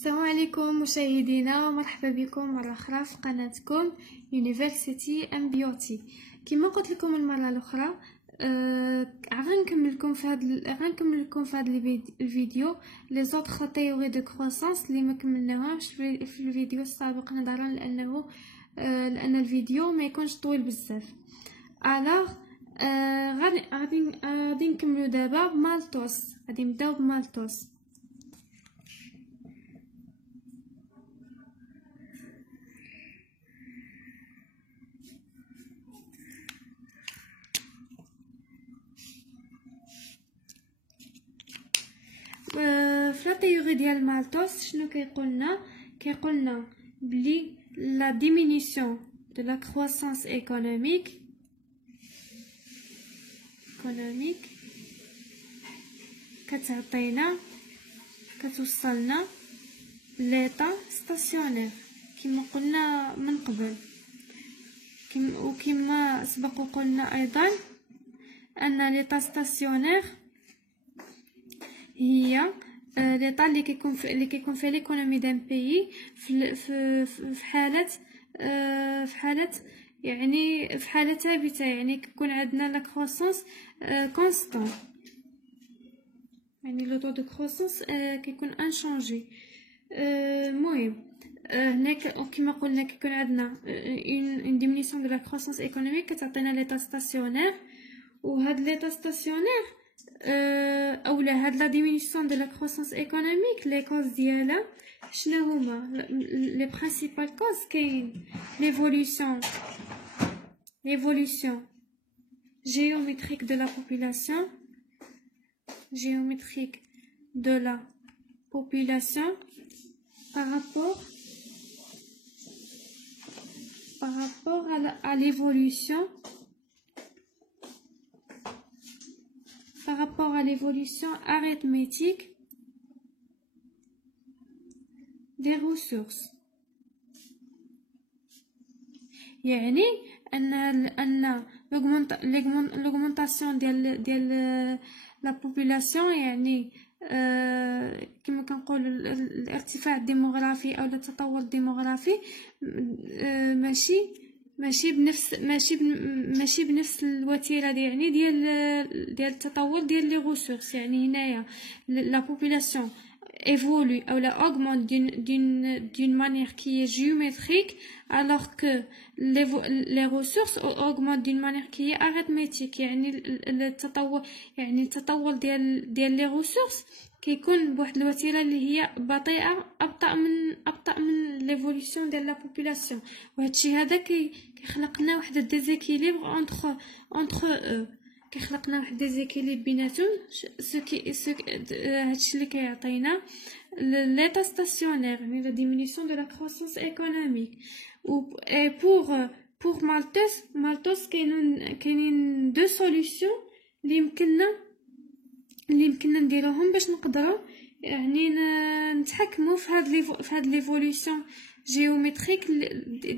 السلام عليكم مشاهدينا، ومرحبا بكم مرة أخرى في قناتكم University and Beauty. كما قلت لكم المرة الأخرى غنكمل لكم في هذا الفيديو لي زوطخ تيوري دو كروسانس اللي ما كملناهمش في الفيديو السابق، نظرا لأن الفيديو ما يكونش طويل بزاف. الوغ غادي نكملو دابا بمالتوس. غادي نبداو بمالتوس. في لا تيوري ديال مالتوس شنو كيقولنا بلي لا ديمينيسيون دو لا كروسانس ايكونوميك كتوصلنا ليطا ستاسيونير كما قلنا من قبل، وكما سبق وقلنا ايضا ان ليطا ستاسيونير هي ليطا اللي كيكون فيه ليكونومي دان بيي في حالة يعني في حالة ثابته، يعني كيكون عندنا لا كروسانس كونستون، يعني لو طو دو كروسانس كيكون انشونجي. المهم هنا كما قلنا كيكون عندنا اون ديمينيسيون دو لا كروسانس ايكونوميك كتعطينا ليطا ستاسيونير، وهاد ليطا ستاسيونير اولا هاد لا ديمينيسيون دو لا كروسانس ايكونوميك لي كوز ديالها شنو هما لي برينسيبال كوز؟ كاين l'évolution géométrique de la population par rapport à l'évolution arithmétique des ressources. يعني ان l'augmentation ديال la population، يعني كما كنقول الارتفاع الديموغرافي او التطور الديموغرافي ماشي بنفس الوتيره يعني ديال التطور ديال لي ريسورس. يعني هنايا la population évolue ou la augmente d'une manière qui est géométrique, alors que les ressources augmentent d'une manière qui est arithmétique. يعني التطور ديال les ressources كيكون بواحد الوتيره اللي هي بطيئه، ابطا من ليفوليسيون ديال لا بوبولاسيون، وهادشي هذا كيخلق لنا واحد الديزيكيليبر انتر كيخلقنا واحد ديزيكيليبر بيناتهم. هادشي اللي كيعطينا ليطا ستاسيونير، يعني لا ديمينيسيون دو لا كروسانس ايكونوميك. و بور مالتوس كاينين دو سوليوشن اللي يمكننا نديروهم باش نقدروا يعني نتحكموا في هاد ليفوليسيون جيومتريك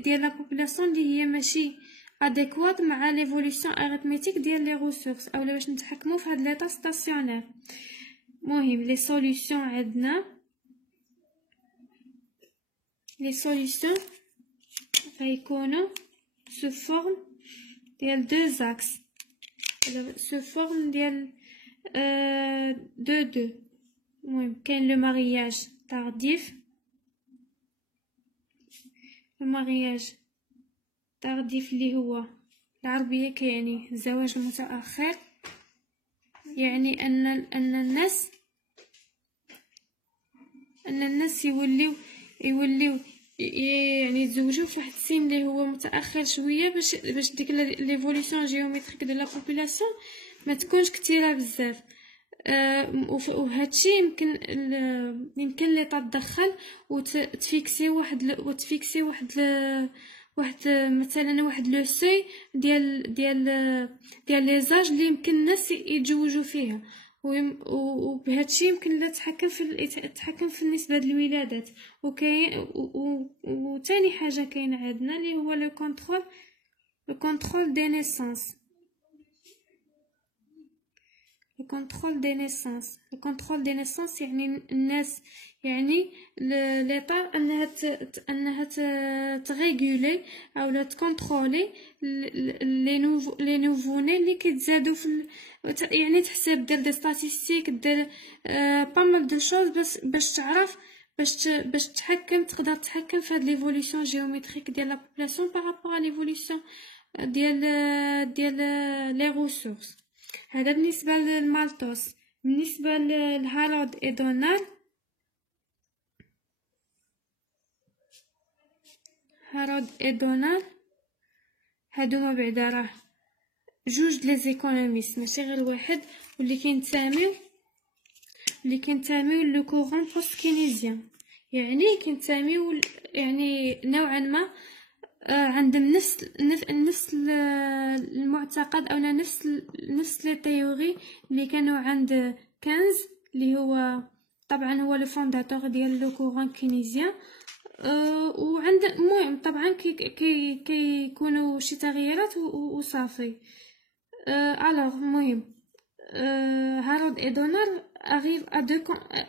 ديال لا بوبولاسيون اللي هي ماشي adéquate مع l'évolution arithmétique ديال les ressources، او باش نتحكموا في هاد ليطا ستاسيونير. مهم لي سوليوشن عندنا لي سوليوشن غيكونوا سو فورم ديال دو زاكس، سو فورم ديال دو. المهم كاين لو مارياج تارديف، تارديف اللي هو العربية كيعني الزواج المتأخر، يعني ان الناس يوليو يعني يتزوجوا في واحد السن اللي هو متأخر شويه باش ديك ليفوليسيون جيومتريك دو لا بوبولاسيون ما تكونش كثيره بزاف. وهادشي يمكن لي تدخل وتفيكسي واحد مثلا واحد لو سي ديال لي زاج اللي يمكن الناس يتزوجوا فيها، وبهادشي يمكن لا تحكم في النسبه ديال الولادات. وكاين وثاني حاجه كاين عندنا اللي هو لو كونترول دي نيسانس. le contrôle des naissances. Le contrôle des naissances يعني الناس يعني l'état انها تريغولي او لا تكونترولي لي نوفوني اللي كيتزادوا في يعني تحسب دير دي ستاتيستيك دير با مال دو شوز باش تعرف باش تحكم تقدر تحكم في هاد ليفوليوشن جيومتريك ديال لا بوبولاسيون بارابور ليفوليوشن ديال لي ريسورس. هذا بالنسبه للمالتوس. بالنسبه لهارود ايدونال، هارود ايدونال هادوما بعدا راه جوج لي زيكونوميست ماشي غير واحد، واللي كينتميو لو كورون بوست كينيزيان، يعني كينتميو يعني نوعا ما عندهم نفس المعتقد او نفس لي تيوري اللي كانوا عند كانز اللي هو طبعا هو لو فونداتور ديال لو كورون كينيزيان. وعند المهم طبعا كيكونوا شي تغييرات وصافي. alors المهم Harold et Donald arrivent à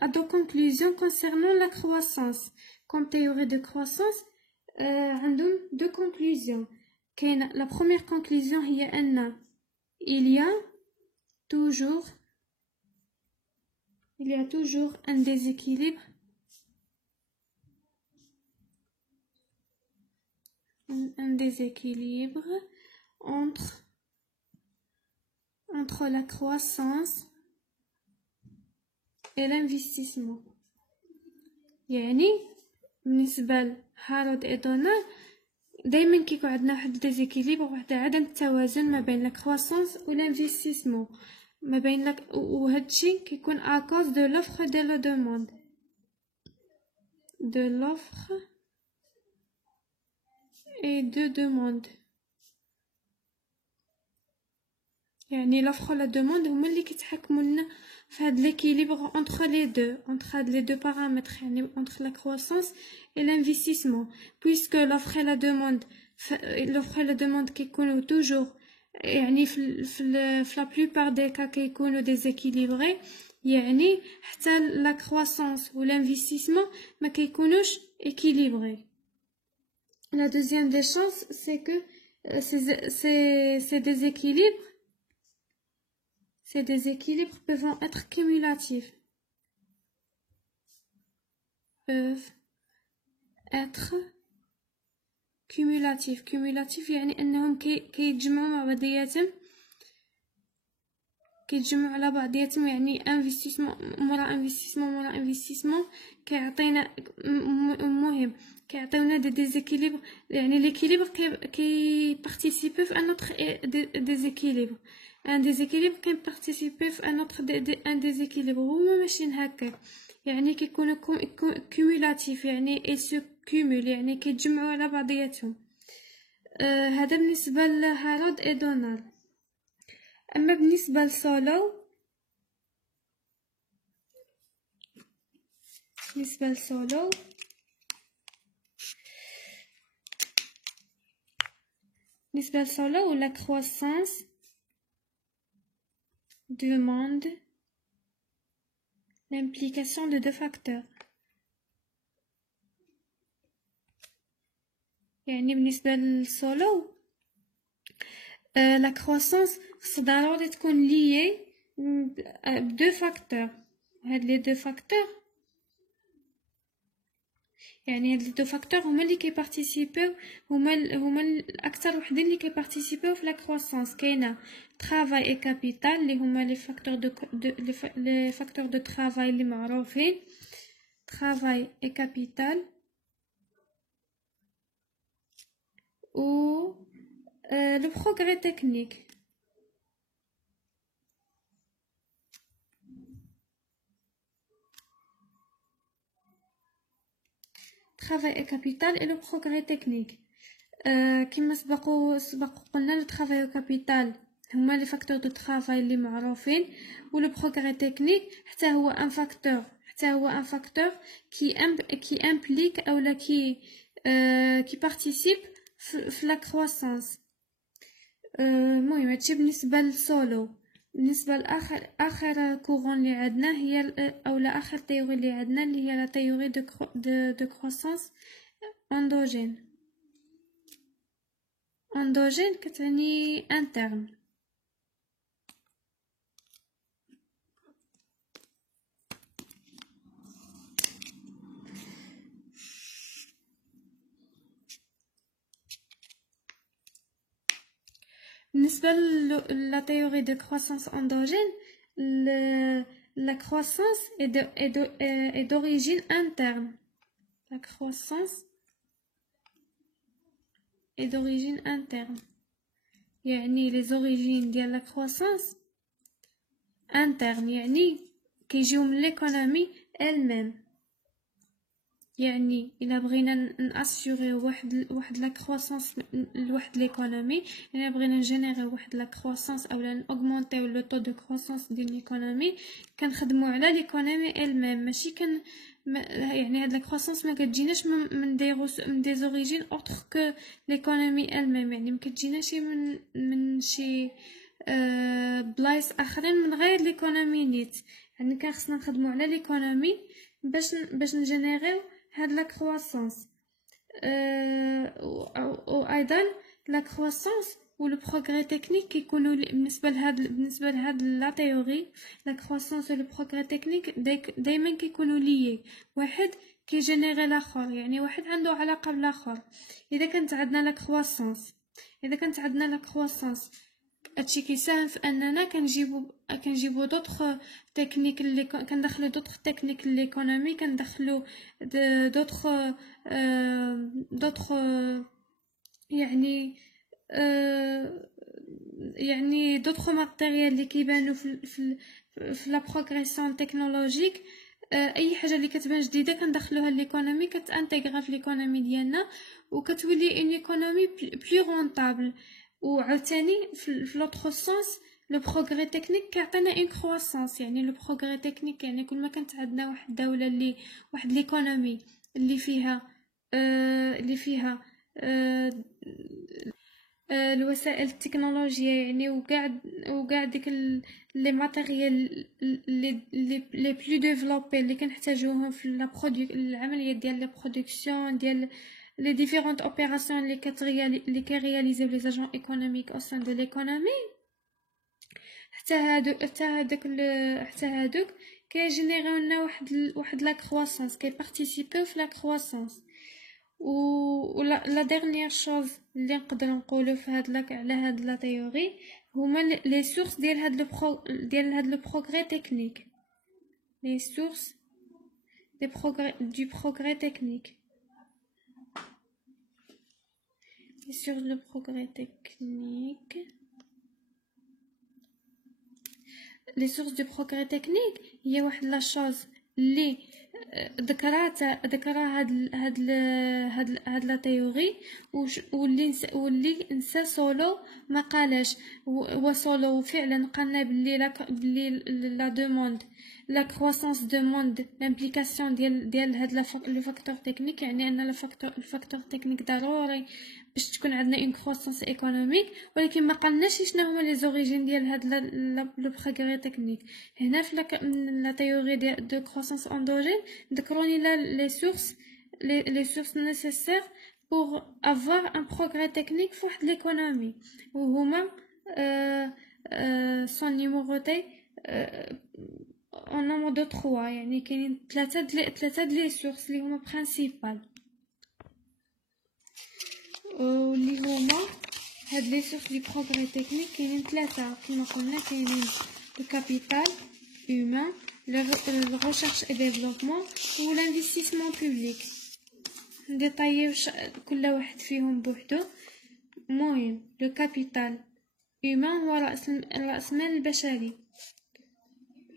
deux conclusions concernant la croissance. Comme théorie de croissance, عندهم deux conclusions. La première conclusion هي أن il y a toujours un déséquilibre entre la croissance et l'investissement. يعني بالنسبة لهارود اي دونال دايما كيكون عندنا واحد ديزيكيليبر، واحد عدم التوازن ما بين لا كرواسونس و لانفستيسمون، ما بين وهادشي كيكون à cause de l'offre et de la demande. de l'offre et de demande. يعني l'offre et la demande هما اللي كيتحكموا لنا في هاد l'équilibre entre les deux paramètres، يعني entre la croissance et l'investissement. Puisque l'offre et la demande كيكونوا toujours يعني في la plupart des cas كيكونوا déséquilibrés، يعني حتى la croissance ou l'investissement ما كيكونوش équilibrés. La deuxième des chances, c'est que ces déséquilibres peuvent être cumulatifs. Cumulatif يعني أنهم كيتجمعوا مع بعضياتهم، كيتجمعوا على بعضياتهم، يعني انفستيسمون مورا انفستيسمون كيعطينا المهم كيعطيونا دي ديزيكيليبر، يعني ليكيليبر كي بارتيسيبي في ان اوتر ديزيكيليبر، ان ديزيكيليبر كي بارتيسيبي في ان اوتر ان ديزيكيليبر. هما ماشيين هكا، يعني كيكونوا كومولاتيف، يعني اي سو كومول، يعني كيتجمعوا على بعضياتهم. هذا بالنسبه لهارود اي دونال. اما بالنسبه لسولو، la croissance demande l'implication de deux facteurs. يعني بالنسبة للسولو la croissance ضروري تكون liée بدو فاكتور. هاد لي دو فاكتور يعني هاد لي دو فاكتور هما اللي كيبارتيسيبيو، هما الاكثر وحدين اللي كيبارتيسيبيو في لا كرواسونس. كاينه travail et capital اللي هما لي فاكتور دو travail اللي معروفين، travail et capital، و le progrès technique. travail et capital et le progrès technique. كما سبق قلنا le travail et capital هما لي فاكتور دو travail اللي معروفين، و le progrès technique حتى هو ان فاكتور qui implique او لا qui participe في la croissance. المهم هادشي بالنسبه للسولو. بالنسبه لاخر كورون اللي عندنا هي او لا اخر تيوري اللي عندنا اللي هي لا تيوري دو كروسانس اندوجين. اندوجين كتعني انترن. بالنسبة la théorie de croissance endogène, la croissance est d'origine interne. La croissance est d'origine interne. يعني les origines ديال la croissance interne يعني كيجيو من l'économie elle-même. يعني الا بغينا ناسيوري واحد لا كروسانس لواحد ليكونومي، الا بغينا نجينيري واحد لا كروسانس اولا نوغمونطيو لو طو دو كروسانس ديال ليكونومي، كنخدموا على ليكونومي الميم، ماشي يعني هاد لا كروسانس ما كتجيناش من دي زوريجين اوتر كو ليكونومي الميم، يعني ما كتجيناش من شي بلايص اخرين من غير ليكونومي نيت. يعني كان خصنا نخدموا على ليكونومي باش نجينيريو هاد لا كروسانس. وايضا لا كروسانس و لو بروغري تكنيك كيكونوا بالنسبه لهاد لا تيوري، لا كروسانس و لو بروغري تكنيك دائما كيكونوا ليي، واحد كيجينيري الاخر، يعني واحد عنده علاقه بالاخر. اذا كانت عندنا لا كروسانس هادشي كيساهم في اننا كنجيبو دوطخ تكنيك اللي كندخلو دوطخ تكنيك ليكونومي، كندخلو دوطخ يعني دوطخ ماتيريال اللي كيبانو في لا بروغريسيون تكنولوجيك. اي حاجه اللي كتبان جديده كندخلوها ليكونومي، كتانتيغرا في ليكونومي ديالنا وكتولي اون ايكونومي بلو رونطابل. وعاوتاني في لوطخ سونس لو بروغري تكنيك كيعطينا اون كروسانس. يعني لو بروغري تكنيك يعني كل ما كانت عندنا واحد الدوله اللي واحد ليكونومي اللي فيها الوسائل التكنولوجيه، يعني وكاع ديك لي ماتيريال لي بلو ديفلوبي اللي كنحتاجوهم في العمليات ديال لا برودكسيون ديال les différentes opérations اللي كيرياليزيو لي زاجون ايكونوميك او سان دو ليكونومي. حتى هادوك كيجينيريو لنا واحد لا كروسانس، كيبارتيسيبيو في لا كروسانس. و لا ديرنيير شوز اللي نقدر نقولوا في على هاد لا تيوري هما لي سورس ديال هاد لو بروغري تكنيك، لي سورس دو بروغري تكنيك. Sur le progrès technique, les sources du progrès technique هي واحد لا شوز اللي ذكرها هاد لا تيوري، واللي نسى سولو ما قالش. هو سولو فعلا قالنا بلي لا دوموند لا كروسانس دوموند لامبليكاسيون ديال هاد لو فاكتور تكنيك، يعني ان الفاكتور تكنيك ضروري باش تكون عندنا اون كروسانس ايكونوميك، ولكن ما قالناش شنو هما لي زوريجين ديال هاد لو بروغري تكنيك. هنا في لا تيوري دو كروسانس اندوجين ذكروني لي سورس نيسيسير pour avoir un progrès technique في واحد l'économie، وهما sont numérotés en nombre de 3. يعني كاينين ثلاثه لي سورس اللي هما برينسيبال، واللي هما هاد لي سورس دي بروغري تكنيك. كاينين ثلاثه كما قلنا، كاينين لو كابيتال humain, la recherche et développement ou l'investissement public. نديطايو كل واحد فيهم بوحدو. المهم لو كابيتال humain هو راس المال البشري،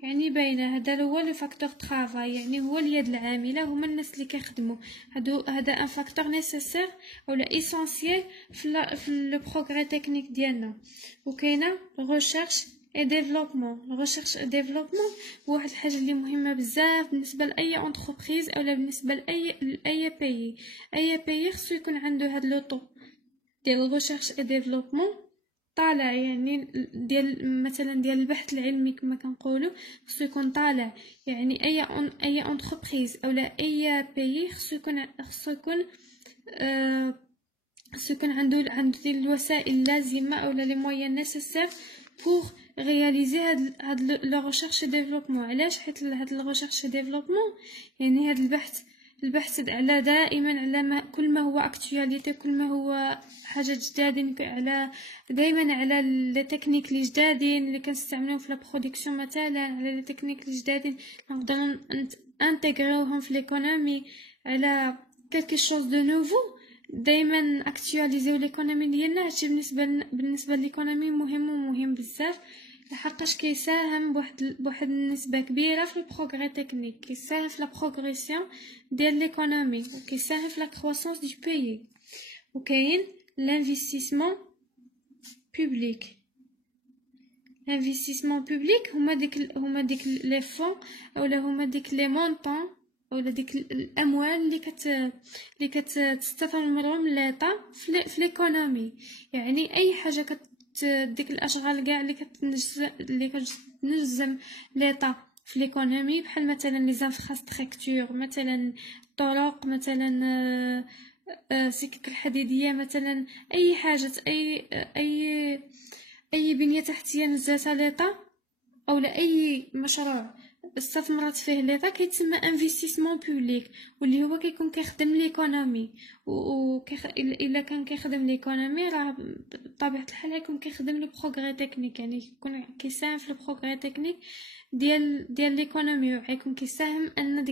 يعني باينه هذا هو لو فاكتور طرافاي، يعني هو اليد العامله، هما الناس اللي كيخدموا. هذا ان فاكتور نيسيسير ولا ايسونسييل في لو بروغري تكنيك ديالنا. وكاينه ريشيرش اي ديفلوبمون. ريشيرش اي ديفلوبمون هو واحد الحاجه اللي مهمه بزاف بالنسبه لاي انتربريز اولا بالنسبه لاي بيي. خصو يكون عنده هاد لو طو ديال ريشيرش اي ديفلوبمون طالع يعني ديال مثلا ديال البحث العلمي كما كنقولوا، خصو يكون طالع يعني اي انتربريز اولا اي بيي خصو يكون عنده دي الوسائل اللازمه اولا لي مويان نيسيسير بور réaliser هاد لا ريشيرش ديفلوبمون. علاش؟ حيت هاد لا ريشيرش ديفلوبمون يعني هاد البحث على دائما على كل ما هو اكطواليتي، كل ما هو حاجه جدادين، على دائما على لي تكنيك لي جدادين اللي كنستعملوهم في لا برودكسيون، مثلا على لي تكنيك لي جدادين نقدروا انتغريوهم في ليكونومي، على كلكي شوز دو نوفو. دائما اكطواليزيو ليكونومي ديالنا. هادشي بالنسبه ليكونومي مهم بزاف، لحقاش كيساهم بواحد النسبه كبيره في البروغري تكنيك، كيساهم في لا بروغريسيون ديال ليكونومي، وكيساهم في لا كرواسونس دو بيي. وكاين لانفستيسمون بوبليك. لانفستيسمون بوبليك هما ديك لي فون اولا هما ديك لي مونطون اولا ديك الاموال اللي كتستثمر من ليطا في ليكونومي. يعني اي حاجه ديك الاشغال كاع اللي كتنجم ليطا في ليكونومي، بحال مثلا لي زانفراستركتور، مثلا الطرق، مثلا سكك الحديديه، مثلا اي حاجه، اي بنيه تحتيه نزلتها ليطا اولا اي مشروع استثمرت فيه ليطا كيتسمى انفستيسمون بوبليك، واللي هو كيكون كيخدم ليكونومي. الا كان كيخدم ليكونومي راه بطبيعه الحال يكون كيخدم لو بروغري تكنيك، يعني يكون كيساهم في البروغري تكنيك ديال ليكونومي، ويكون كيساهم ان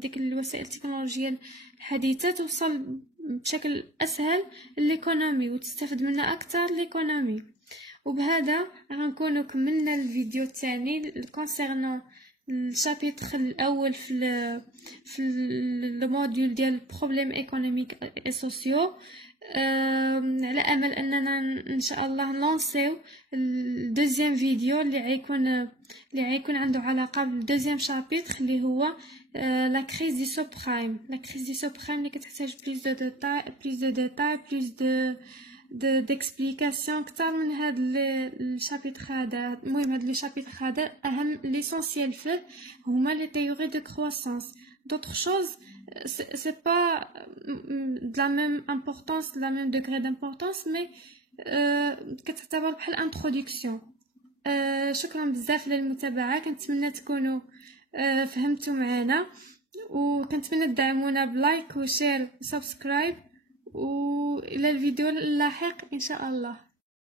ديك الوسائل التكنولوجيه الحديثه توصل بشكل اسهل ليكونومي وتستفد منها اكثر ليكونومي. وبهذا غنكونوا كملنا الفيديو الثاني كونسيرنون الشابيتر الاول في الموديول ديال بروبليم ايكونوميك اي سوسيو. على امل اننا ان شاء الله لانسيو الدوزيام فيديو اللي غيكون عنده علاقه بالدوزيام شابيتر اللي هو لا كريز دي سوبرايم. لا كريز دي سوبرايم اللي كتحتاج بليز دو ديتاي بليز ديكسبليكاسيون اكثر من هذا الشابيتر هذا. المهم هذا لي شابيتر هذا اهم ليسونسيال فيه هما لي تيوري دو كرواسونس. d'autres choses c'est pas de la même importance, de la même degré d'importance, mais كتعتبر بحال انتروداكسيون. شكرا بزاف للمتابعه، كنتمنى تكونوا فهمتوا معنا، وكنتمنى تدعمونا بلايك وشير وسبسكرايب، والى الفيديو اللاحق ان شاء الله.